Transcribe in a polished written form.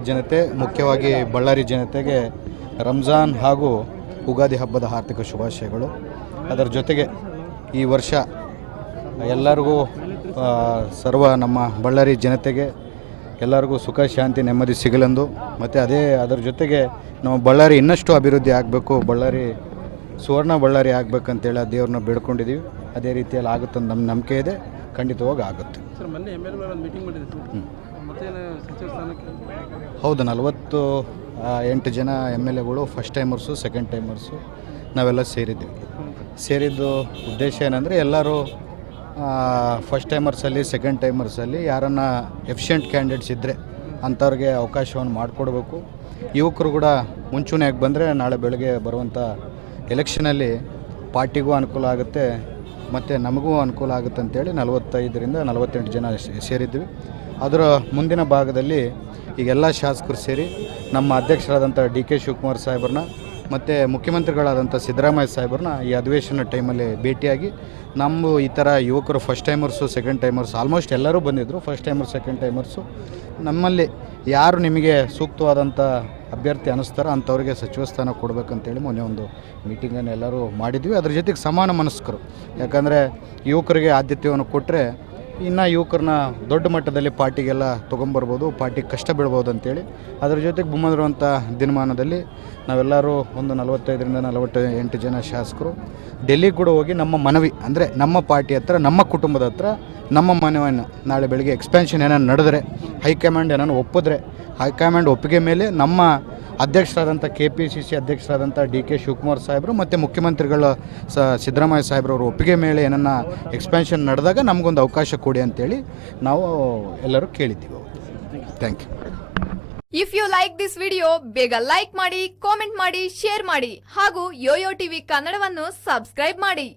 ಕರ್ನಾಟಕದ ಜನತೆ, ಮುಖ್ಯವಾಗಿ ಬಳ್ಳಾರಿ ಜನತೆಗೆ ರಂಜಾನ್ ಹಾಗೂ ಉಗಾದಿ ಹಬ್ಬದ ಆರ್ಥಿಕ ಶುಭಾಶಯಗಳು. ಅದರ ಜೊತೆಗೆ ಈ ವರ್ಷ ಎಲ್ಲರಿಗೂ ಸರ್ವ ನಮ್ಮ ಬಳ್ಳಾರಿ ಜನತೆಗೆ ಎಲ್ಲರಿಗೂ ಸುಖ ಶಾಂತಿ ನೆಮ್ಮದಿ ಸಿಗಲೆಂದು, ಮತ್ತು ಅದರ ಜೊತೆಗೆ ನಮ್ಮ ಬಳ್ಳಾರಿ ಇನ್ನಷ್ಟು ಅಭಿವೃದ್ಧಿ ಆಗಬೇಕು, ಬಳ್ಳಾರಿ ಸುವರ್ಣ ಬಳ್ಳಾರಿ ಆಗಬೇಕಂತೇಳಿ ಆ ದೇವ್ರನ್ನ ಬೇಡ್ಕೊಂಡಿದ್ದೀವಿ. ಅದೇ ರೀತಿಯಲ್ಲಿ ಆಗುತ್ತೆ ಅಂತ ನಮ್ಮ ನಂಬಿಕೆ ಇದೆ, ಖಂಡಿತವಾಗಿ ಆಗುತ್ತೆ. ಹೌದು, 48 ಜನ MLAಗಳು ಫಸ್ಟ್ ಟೈಮರ್ಸು, ಸೆಕೆಂಡ್ ಟೈಮರ್ಸು ನಾವೆಲ್ಲ ಸೇರಿದ್ದು ಉದ್ದೇಶ ಏನಂದರೆ ಎಲ್ಲರೂ ಫಸ್ಟ್ ಟೈಮರ್ಸಲ್ಲಿ, ಸೆಕೆಂಡ್ ಟೈಮರ್ಸಲ್ಲಿ ಯಾರನ್ನು ಎಫಿಷಿಯೆಂಟ್ ಕ್ಯಾಂಡಿಡೇಟ್ಸ್ ಇದ್ದರೆ ಅಂಥವ್ರಿಗೆ ಅವಕಾಶವನ್ನು ಮಾಡಿಕೊಡ್ಬೇಕು. ಯುವಕರು ಕೂಡ ಮುಂಚೂಣಿಯಾಗಿ ಬಂದರೆ ನಾಳೆ ಬೆಳಗ್ಗೆ ಬರುವಂಥ ಎಲೆಕ್ಷನಲ್ಲಿ ಪಾರ್ಟಿಗೂ ಅನುಕೂಲ ಆಗುತ್ತೆ ಮತ್ತು ನಮಗೂ ಅನುಕೂಲ ಆಗುತ್ತೆ ಅಂತೇಳಿ 45ರಿಂದ 48 ಜನ ಸೇರಿದ್ವಿ. ಅದರ ಮುಂದಿನ ಭಾಗದಲ್ಲಿ ಈಗೆಲ್ಲ ಶಾಸಕರು ಸೇರಿ ನಮ್ಮ ಅಧ್ಯಕ್ಷರಾದಂಥ DK ಶಿವಕುಮಾರ್ ಸಾಹೇಬ್ರನ್ನ ಮತ್ತು ಮುಖ್ಯಮಂತ್ರಿಗಳಾದಂಥ ಸಿದ್ದರಾಮಯ್ಯ ಸಾಹೇಬ್ರನ್ನ ಈ ಅಧಿವೇಶನ ಟೈಮಲ್ಲಿ ಭೇಟಿಯಾಗಿ ನಮ್ಮ ಈ ಥರ ಯುವಕರು ಫಸ್ಟ್ ಟೈಮರ್ಸು, ಸೆಕೆಂಡ್ ಟೈಮರ್ಸ್ ಆಲ್ಮೋಸ್ಟ್ ಎಲ್ಲರೂ ಬಂದಿದ್ದರು. ಫಸ್ಟ್ ಟೈಮರ್ಸ್, ಸೆಕೆಂಡ್ ಟೈಮರ್ಸು ನಮ್ಮಲ್ಲಿ ಯಾರು ನಿಮಗೆ ಸೂಕ್ತವಾದಂಥ ಅಭ್ಯರ್ಥಿ ಅನ್ನಿಸ್ತಾರೋ ಅಂಥವ್ರಿಗೆ ಸಚಿವ ಸ್ಥಾನ ಕೊಡಬೇಕಂತೇಳಿ ಮೊನ್ನೆ ಒಂದು ಮೀಟಿಂಗನ್ನು ಎಲ್ಲರೂ ಮಾಡಿದ್ವಿ. ಅದ್ರ ಜೊತೆಗೆ ಸಮಾನ ಮನಸ್ಕರು, ಯಾಕಂದರೆ ಯುವಕರಿಗೆ ಆದ್ಯತೆಯನ್ನು ಕೊಟ್ಟರೆ ಇನ್ನು ಯುವಕರನ್ನ ದೊಡ್ಡ ಮಟ್ಟದಲ್ಲಿ ಪಾರ್ಟಿಗೆಲ್ಲ ತೊಗೊಂಬರ್ಬೋದು, ಪಾರ್ಟಿಗೆ ಕಷ್ಟ ಬೀಳ್ಬೋದು ಅಂತೇಳಿ ಅದ್ರ ಜೊತೆಗೆ ಮುಂಬರುವಂಥ ದಿನಮಾನದಲ್ಲಿ ನಾವೆಲ್ಲರೂ ಒಂದು 45ರಿಂದ 48 ಜನ ಶಾಸಕರು ಡೆಲ್ಲಿಗೆ ಕೂಡ ಹೋಗಿ ನಮ್ಮ ಮನವಿ, ಅಂದರೆ ನಮ್ಮ ಪಾರ್ಟಿ ಹತ್ರ, ನಮ್ಮ ಕುಟುಂಬದ ಹತ್ರ ನಮ್ಮ ಮನವಿಯನ್ನು ನಾಳೆ ಬೆಳಗ್ಗೆ ಎಕ್ಸ್ಪ್ಯಾನ್ಷನ್ ಏನಾರು ನಡೆದರೆ, ಹೈಕಮಾಂಡ್ ಏನಾರು ಒಪ್ಪಿದ್ರೆ, ಹೈಕಮಾಂಡ್ ಒಪ್ಪಿಗೆ ಮೇಲೆ ನಮ್ಮ ಅಧ್ಯಕ್ಷರಾದಂಥ KPCC ಅಧ್ಯಕ್ಷರಾದಂಥ DK ಶಿವಕುಮಾರ್ ಸಾಹೇಬರು ಮತ್ತು ಮುಖ್ಯಮಂತ್ರಿಗಳ ಸಿದ್ದರಾಮಯ್ಯ ಸಾಹೇಬ್ರವರು ಒಪ್ಪಿಗೆ ಮೇಲೆ ಏನನ್ನ ಎಕ್ಸ್ಪ್ಯಾನ್ಷನ್ ನಡೆದಾಗ ನಮಗೊಂದು ಅವಕಾಶ ಕೊಡಿ ಅಂತೇಳಿ ನಾವು ಎಲ್ಲರೂ ಕೇಳಿದ್ದೀವಿ. Thank you. If you like this video, ಬೇಗ ಲೈಕ್ ಮಾಡಿ, ಕಾಮೆಂಟ್ ಮಾಡಿ, ಶೇರ್ ಮಾಡಿ ಹಾಗೂ ಯೋಯೋ ಟಿವಿ ಕನ್ನಡವನ್ನು ಸಬ್ಸ್ಕ್ರೈಬ್ ಮಾಡಿ.